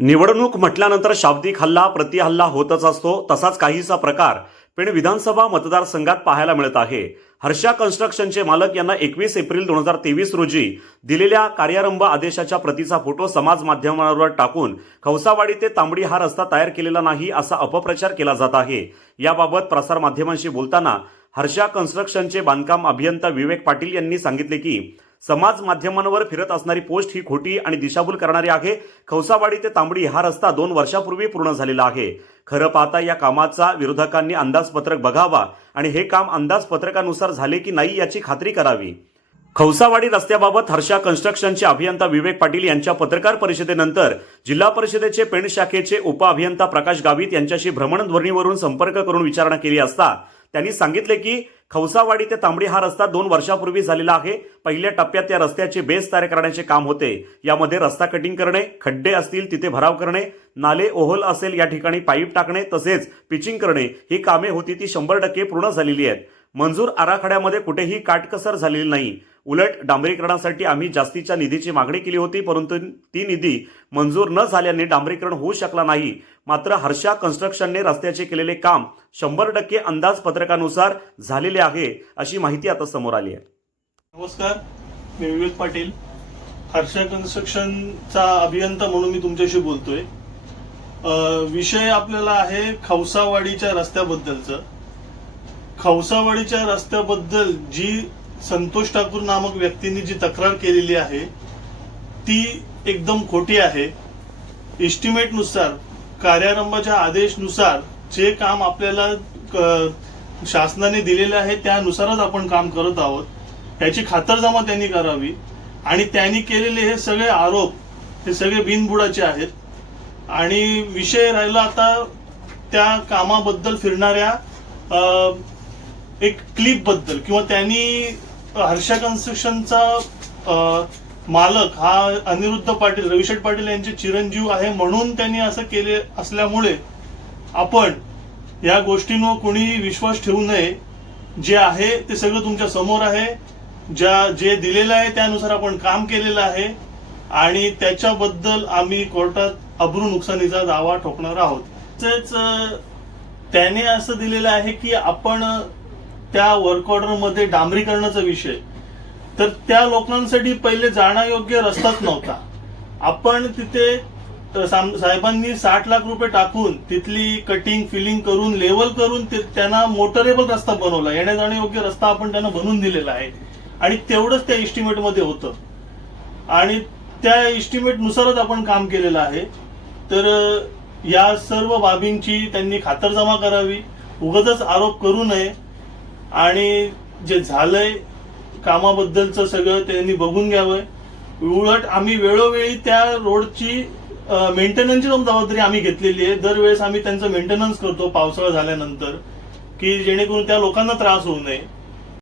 निवडणूक म्हटल्यानंतर शाब्दिक हल्ला प्रतिहल्ला होतच असतो. तसाच काहीसा प्रकार पेण विधानसभा मतदारसंघात पाहायला मिळत आहे. हर्षा कन्स्ट्रक्शनचे मालक यांना एकवीस एप्रिल दोन हजार तेवीस रोजी दिलेल्या कार्यारंभ आदेशाच्या प्रतीचा फोटो समाज माध्यमांवर टाकून खवसावाडी ते तांबडी हा रस्ता तयार केलेला नाही असा अपप्रचार केला जात आहे. याबाबत प्रसारमाध्यमांशी बोलताना हर्षा कन्स्ट्रक्शनचे बांधकाम अभियंता विवेक पाटील यांनी सांगितले की समाज माध्यमांवर फिरत असणारी पोस्ट ही खोटी आणि दिशाभूल करणारी आहे. खवसावाडी ते तांबडी हा रस्ता दोन वर्षापूर्वी पूर्ण झालेला आहे. खरं पाहता या कामाचा विरोधकांनी अंदाजपत्रक बघावा आणि हे काम अंदाजपत्रकानुसार झाले की नाही याची खात्री करावी. खवसावाडी रस्त्याबाबत हर्षा कन्स्ट्रक्शनचे अभियंता विवेक पाटील यांच्या पत्रकार परिषदेनंतर जिल्हा परिषदेचे पेण शाखेचे उपअभियंता प्रकाश गावित यांच्याशी भ्रमणध्वनीवरून संपर्क करून विचारणा केली असता त्यांनी सांगितले की खवसावाडी ते तांबडी हा रस्ता दोन वर्षापूर्वी झालेला आहे. पहिल्या टप्प्यात या रस्त्याचे बेस तयार करण्याचे काम होते. यामध्ये रस्ता कटिंग करणे खड्डे असतील तिथे भराव करणे नाले ओहोल असेल या ठिकाणी पाईप टाकणे तसेच पिचिंग करणे ही कामे होती ती शंभर टक्के पूर्ण झालेली आहेत. मंजूर आराखड्यामध्ये कुठेही काटकसर झालेली नाही. उलट डांबरीकरणासाठी आम्ही जास्तीच्या निधीची मागणी केली होती परंतु ती निधी मंजूर न झाल्याने डांबरीकरण होऊ शकला नाही. मात्र हर्षा कन्स्ट्रक्शनने रस्त्याचे केलेले काम शंभर टक्के अंदाजपत्रकानुसार झालेले आहे अशी माहिती आता समोर आली आहे. नमस्कार मी विवेक पाटील. हर्षा कन्स्ट्रक्शनचा अभियंता म्हणून मी तुमच्याशी बोलतोय. विषय आपल्याला आहे खवसावाडीच्या रस्त्याबद्दलचं. खवसावाडीच्या रस्त्याबद्दल जी संतोष ठाकूर नामक व्यक्तींनी जी तक्रार केलेली आहे ती एकदम खोटी आहे. एस्टिमेटनुसार कार्यारंभाच्या आदेशनुसार जे काम आपल्याला क- शासनाने दिलेले आहे त्यानुसारच आपण काम करत आहोत. याची खातरजमा त्यांनी करावी. आणि त्यांनी केलेले हे सगळे आरोप हे सगळे बिनबुडाचे आहेत. आणि विषय राहिला आता त्या कामाबद्दल फिरणाऱ्या एक क्लिपबद्दल किंवा त्यांनी हर्षा कन्स्ट्रक्शनचा मालक हा अनिरुद्ध पाटील रविशेठ पाटील यांचे चिरंजीव आहे म्हणून त्यांनी असं केले असल्यामुळे आपण या गोष्टींवर कोणीही विश्वास ठेवू नये. जे आहे ते सगळं तुमच्यासमोर आहे. ज्या जे दिलेलं आहे त्यानुसार आपण काम केलेलं आहे. आणि त्याच्याबद्दल आम्ही कोर्टात अब्रू नुकसानीचा दावा ठोकणार आहोत. तसेच त्याने असं दिलेलं आहे की आपण त्या वर्क ऑर्डरमध्ये डांबरीकरणाचा विषय. तर त्या लोकांसाठी पहिले जाण्यायोग्य रस्ताच नव्हता. आपण तिथे साम- साहेबांनी साठ लाख रुपये टाकून तिथली कटिंग फिलिंग करून लेवल करून ते- त्यांना मोटरेबल रस्ता बनवला. येण्या जाण्यायोग्य रस्ता आपण त्यांना बनवून दिलेला आहे. आणि तेवढंच त्या इस्टिमेटमध्ये होतं. आणि त्या इस्टिमेटनुसारच आपण काम केलेलं आहे. तर या सर्व बाबींची त्यांनी खातरजमा करावी. उगाच आरोप करू नये. आणि जे झालंय कामाबद्दलचं सगळं त्यांनी बघून घ्यावं. उलट आम्ही वेळोवेळी त्या रोडची मेंटेनन्सची जबाबदारी आम्ही घेतलेली आहे. दरवेळेस आम्ही त्यांचं मेंटेनन्स करतो पावसाळा झाल्यानंतर की जेणेकरून त्या लोकांना त्रास होऊ नये.